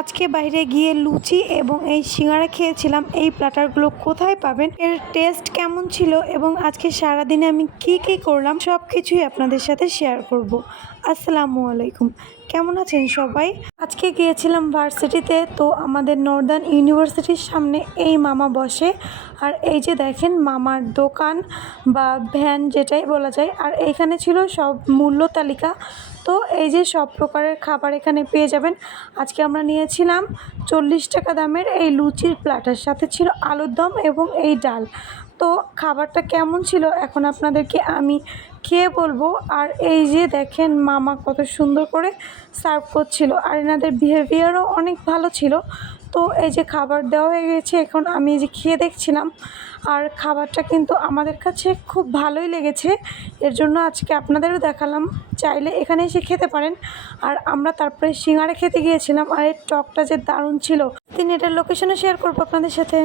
আজকে বাইরে গিয়ে লুচি এবং এই সিঙ্গারা খেয়েছিলাম। এই প্ল্যাটারগুলো কোথায় পাবেন, এর টেস্ট কেমন ছিল এবং আজকে সারাদিনে আমি কি কি করলাম সব কিছুই আপনাদের সাথে শেয়ার করব। আসসালামু আলাইকুম, কেমন আছেন সবাই? আজকে গিয়েছিলাম ভার্সিটিতে, তো আমাদের নর্দার্ন ইউনিভার্সিটির সামনে এই মামা বসে। আর এই যে দেখেন মামার দোকান বা ভ্যান যেটাই বলা যায়। আর এইখানে ছিল সব মূল্য তালিকা। তো এই যে সব প্রকারের খাবার এখানে পেয়ে যাবেন। আজকে আমরা নিয়েছিলাম 40 টাকা দামের এই লুচির প্ল্যাটার, সাথে ছিল আলুর দম এবং এই ডাল। তো খাবারটা কেমন ছিল এখন আপনাদেরকে আমি খেয়ে বলবো। আর এই যে দেখেন মামা কত সুন্দর করে সার্ভ করছিল, আর এনাদের বিহেভিয়ারও অনেক ভালো ছিল। তো এই যে খাবার দেওয়া হয়ে গেছে, এখন আমি এই যে খেয়ে দেখছিলাম। আর খাবারটা কিন্তু আমাদের কাছে খুব ভালোই লেগেছে, এর জন্য আজকে আপনাদেরও দেখালাম। চাইলে এখানে এসে খেতে পারেন। আর আমরা তারপরে সিঙ্গারা খেতে গিয়েছিলাম, আর এর টকটা যে দারুণ ছিল, তিনি এটার লোকেশনও শেয়ার করবো আপনাদের সাথে।